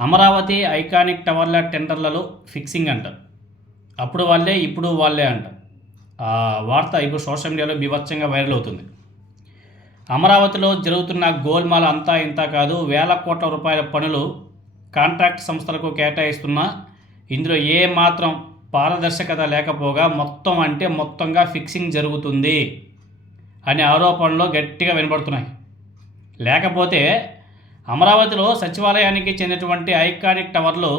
Amaravati iconic టవర్ల టెండర్లలో fixing అంట. అప్పుడు వాళ్ళే ఇప్పుడు వాళ్ళే అంట. ఆ వార్త ఇప్పుడు సోషల్ మీడియాలో బీభత్సంగా వైరల్ అవుతుంది. అమరావతిలో జరుగుతున్న గోల్మాల అంతా ఇంత కాదు. వేల కోట్ల రూపాయల పనులు కాంట్రాక్ట్ సంస్థలకు కేటాయిస్తున్నా ఇందులో ఏ మాత్రం పారదర్శకత లేకపోగా మొత్తం అంటే మొత్తంగా ఫిక్సింగ్ జరుగుతుంది అనే ఆరోపణలు గట్టిగా వినబడుతున్నాయి. లేకపోతే అమరావతిలో సచివాలయానికి చెందినటువంటి ఐకానిక్ టవర్లు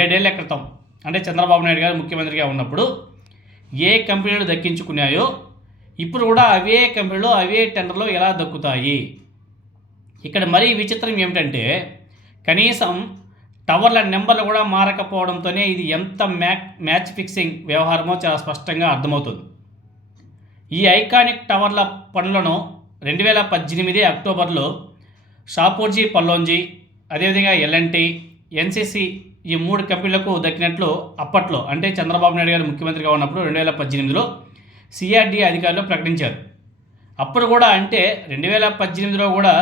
7 ఏళ్ల క్రితం అంటే చంద్రబాబు నాయుడు గారు ముఖ్యమంత్రిగా ఉన్నప్పుడు ఏ కంపెనీలు దక్కించుకున్నాయో ఇప్పుడు కూడా అవే కంపెనీలు అవే టెండర్లు ఎలా దక్కుతాయి? ఇక్కడ మరీ విచిత్రం ఏమిటంటే కనీసం టవర్ల నెంబర్లు కూడా మారకపోవడంతోనే ఇది ఎంత మ్యాచ్ ఫిక్సింగ్ వ్యవహారమో చాలా స్పష్టంగా అర్థమవుతుంది. ఈ ఐకానిక్ టవర్ల పనులను 2018 అక్టోబర్లో షాపూర్జీ పల్లోంజీ, అదేవిధంగా ఎల్ఎన్టీ, ఎన్సీసీ ఈ 3 కంపెనీలకు దక్కినట్లు అప్పట్లో అంటే చంద్రబాబు నాయుడు గారు ముఖ్యమంత్రిగా ఉన్నప్పుడు 2018లో సిఆర్డీ అధికారులు ప్రకటించారు. అప్పుడు కూడా అంటే 2018లో కూడా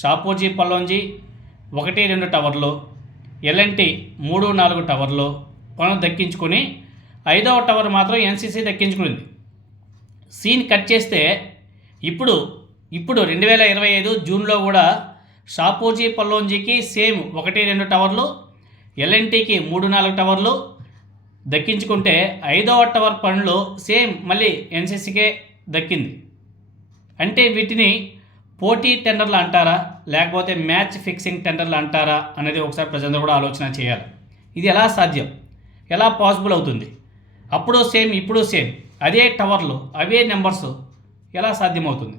షాపూర్జీ పల్లోంజీ 1-2 టవర్లు, ఎల్ఎన్టీ 3-4 టవర్లు పనులు దక్కించుకొని 5వ టవర్ మాత్రం ఎన్సీసీ దక్కించుకునింది. సీన్ కట్ చేస్తే ఇప్పుడు 2025 జూన్లో కూడా షాపూర్జీ పల్లోంజీకి సేమ్ 1-2 టవర్లు, ఎల్ఎన్టీకి 3-4 టవర్లు దక్కించుకుంటే 5వ టవర్ పనులు సేమ్ మళ్ళీ ఎన్సీసీకే దక్కింది. అంటే వీటిని పోటీ టెండర్లు అంటారా లేకపోతే మ్యాచ్ ఫిక్సింగ్ టెండర్లు అంటారా అనేది ఒకసారి ప్రజలందరూ కూడా ఆలోచన చేయాలి. ఇది ఎలా సాధ్యం, ఎలా పాసిబుల్ అవుతుంది? అప్పుడు సేమ్ ఇప్పుడు సేమ్ అదే టవర్లు అవే నెంబర్స్ ఎలా సాధ్యమవుతుంది?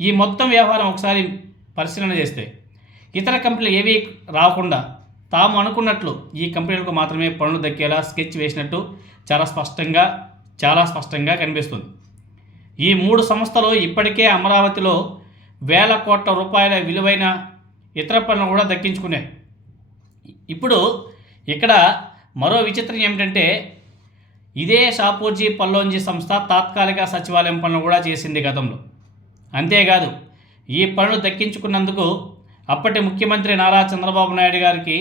ఈ మొత్తం వ్యవహారం ఒకసారి పరిశీలన చేస్తే ఇతర కంపెనీలు ఏవి రాకుండా తాము అనుకున్నట్లు ఈ కంపెనీలకు మాత్రమే పనులు దక్కేలా స్కెచ్ వేసినట్టు చాలా స్పష్టంగా కనిపిస్తుంది. ఈ 3 సంస్థలు ఇప్పటికే అమరావతిలో వేల కోట్ల రూపాయల విలువైన ఇతర పనులు కూడా దక్కించుకున్నాయి. ఇప్పుడు ఇక్కడ మరో విచిత్రం ఏమిటంటే ఇదే షాపూర్జీ పల్లోంజీ సంస్థ తాత్కాలిక సచివాలయం పనులు కూడా చేసింది గతంలో. అంతేకాదు ఈ పనులు దక్కించుకున్నందుకు అప్పటి ముఖ్యమంత్రి నారా చంద్రబాబు నాయుడు గారికి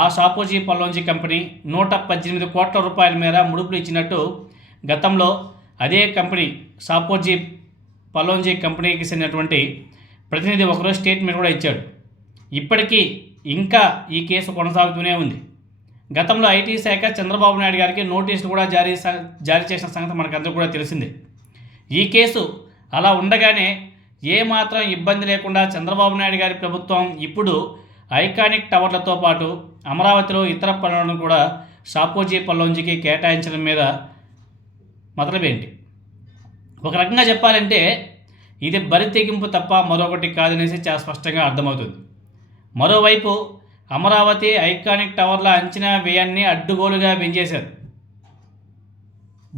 ఆ షాపూర్జీ పల్లోంజీ కంపెనీ 118 కోట్ల రూపాయల మేర ముడుపులు ఇచ్చినట్టు గతంలో అదే కంపెనీ షాపూర్జీ పల్లోంజీ కంపెనీకి చెందినటువంటి ప్రతినిధి ఒకరోజు స్టేట్మెంట్ కూడా ఇచ్చాడు. ఇప్పటికీ ఇంకా ఈ కేసు కొనసాగుతూనే ఉంది. గతంలో ఐటీ శాఖ చంద్రబాబు నాయుడు గారికి నోటీసులు కూడా జారీ చేసిన సంగతి మనకందరూ కూడా తెలిసిందే. ఈ కేసు అలా ఉండగానే ఏమాత్రం ఇబ్బంది లేకుండా చంద్రబాబు నాయుడు గారి ప్రభుత్వం ఇప్పుడు ఐకానిక్ టవర్లతో పాటు అమరావతిలో ఇతర పనులను కూడా షాపూర్జీ పల్లోంజీకి కేటాయించడం మీద మొదలుపెట్టి ఒక రకంగా చెప్పాలంటే ఇది బరి తెగింపు తప్ప మరొకటి కాదనేసి చాలా స్పష్టంగా అర్థమవుతుంది. మరోవైపు అమరావతి ఐకానిక్ టవర్ల అంచనా వ్యయాన్ని అడ్డుగోలుగా పెంచేశారు,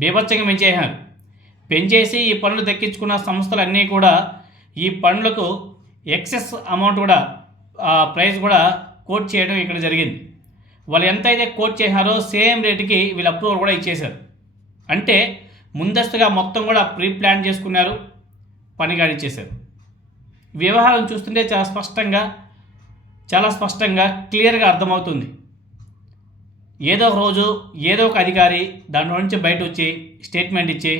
బీభత్సంగా పెంచేసి ఈ పనులు దక్కించుకున్న సంస్థలన్నీ కూడా ఈ పనులకు ఎక్సెస్ అమౌంట్ కూడా ప్రైస్ కూడా కోట్ చేయడం ఇక్కడ జరిగింది. వాళ్ళు ఎంతైతే కోట్ చేశారో సేమ్ రేటుకి వీళ్ళు అప్రూవల్ కూడా ఇచ్చేశారు. అంటే ముందస్తుగా మొత్తం కూడా ప్రీ ప్లాన్ చేసుకున్నారు, పని కానిచ్చేశారు. వ్యవహారం చూస్తుంటే చాలా స్పష్టంగా క్లియర్గా అర్థమవుతుంది. ఏదో ఒక రోజు ఏదో ఒక అధికారి దాంట్లో నుంచి బయట వచ్చి స్టేట్మెంట్ ఇచ్చి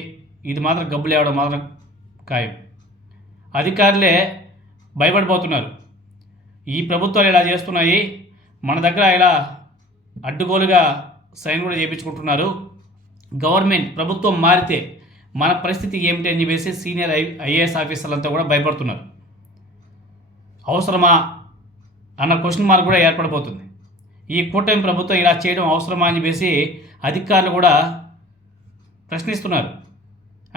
ఇది మాత్రం గబ్బులు లేవడం మాత్రం ఖాయం. అధికారులే భయపడిపోతున్నారు. ఈ ప్రభుత్వాలు ఇలా చేస్తున్నాయి, మన దగ్గర ఇలా అడ్డుగోలుగా సైన్ కూడా చేయించుకుంటున్నారు, గవర్నమెంట్ ప్రభుత్వం మారితే మన పరిస్థితి ఏమిటి అని చెప్పేసి సీనియర్ ఐఏఎస్ ఆఫీసర్లంతా కూడా భయపడుతున్నారు. అవసరమా అన్న క్వశ్చన్ మార్క్ కూడా ఏర్పడిపోతుంది. ఈ కూటమి ప్రభుత్వం ఇలా చేయడం అవసరమా అని చెప్పేసి అధికారులు కూడా ప్రశ్నిస్తున్నారు.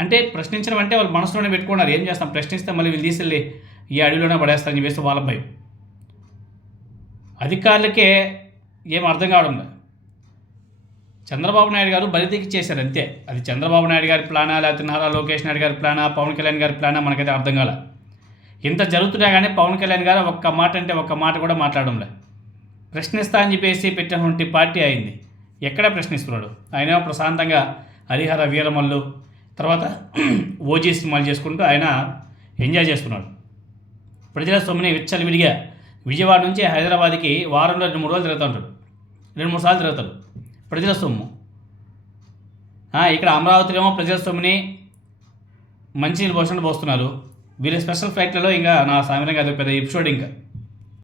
అంటే ప్రశ్నించడం అంటే వాళ్ళు మనసులోనే పెట్టుకున్నారు, ఏం చేస్తాం ప్రశ్నిస్తే మళ్ళీ వీళ్ళు తీసుకెళ్ళి ఈ అడవిలోనే పడేస్తారని చెప్పేసి వాళ్ళ భయం. అధికారులకే ఏం అర్థం కావడం లేదు. చంద్రబాబు నాయుడు గారు బలిదికి చేశారు అంతే. అది చంద్రబాబు నాయుడు గారి ప్లానా లేకపోతే నారా లోకేష్ నాయుడు గారి ప్లానా పవన్ కళ్యాణ్ గారి ప్లానా మనకైతే అర్థం కాల. ఇంత జరుగుతున్నా కానీ పవన్ కళ్యాణ్ గారు ఒక్క మాట కూడా మాట్లాడడం లేదు. ప్రశ్నిస్తా అని చెప్పేసి పెట్టినటువంటి పార్టీ అయింది, ఎక్కడ ప్రశ్నిస్తున్నాడు? ఆయన ప్రశాంతంగా హరిహర వీరమల్లు తర్వాత ఓజీ సినిమాలు చేసుకుంటూ ఆయన ఎంజాయ్ చేస్తున్నాడు. ప్రజల సొమ్ముని విచ్చలవిడిగా విజయవాడ నుంచి హైదరాబాద్కి వారంలో 2-3 రోజులు తిరుగుతూ ఉంటాడు, 2-3 సార్లు తిరుగుతాడు. ప్రజల సొమ్ము. ఇక్కడ అమరావతిలో ఏమో ప్రజల సొమ్ముని మంచి పోషణ పోస్తున్నారు. వీళ్ళ స్పెషల్ ఫ్లైట్లలో ఇంకా నా సామాన్యంగా అది పెద్ద ఎపిసోడ్ ఇంకా.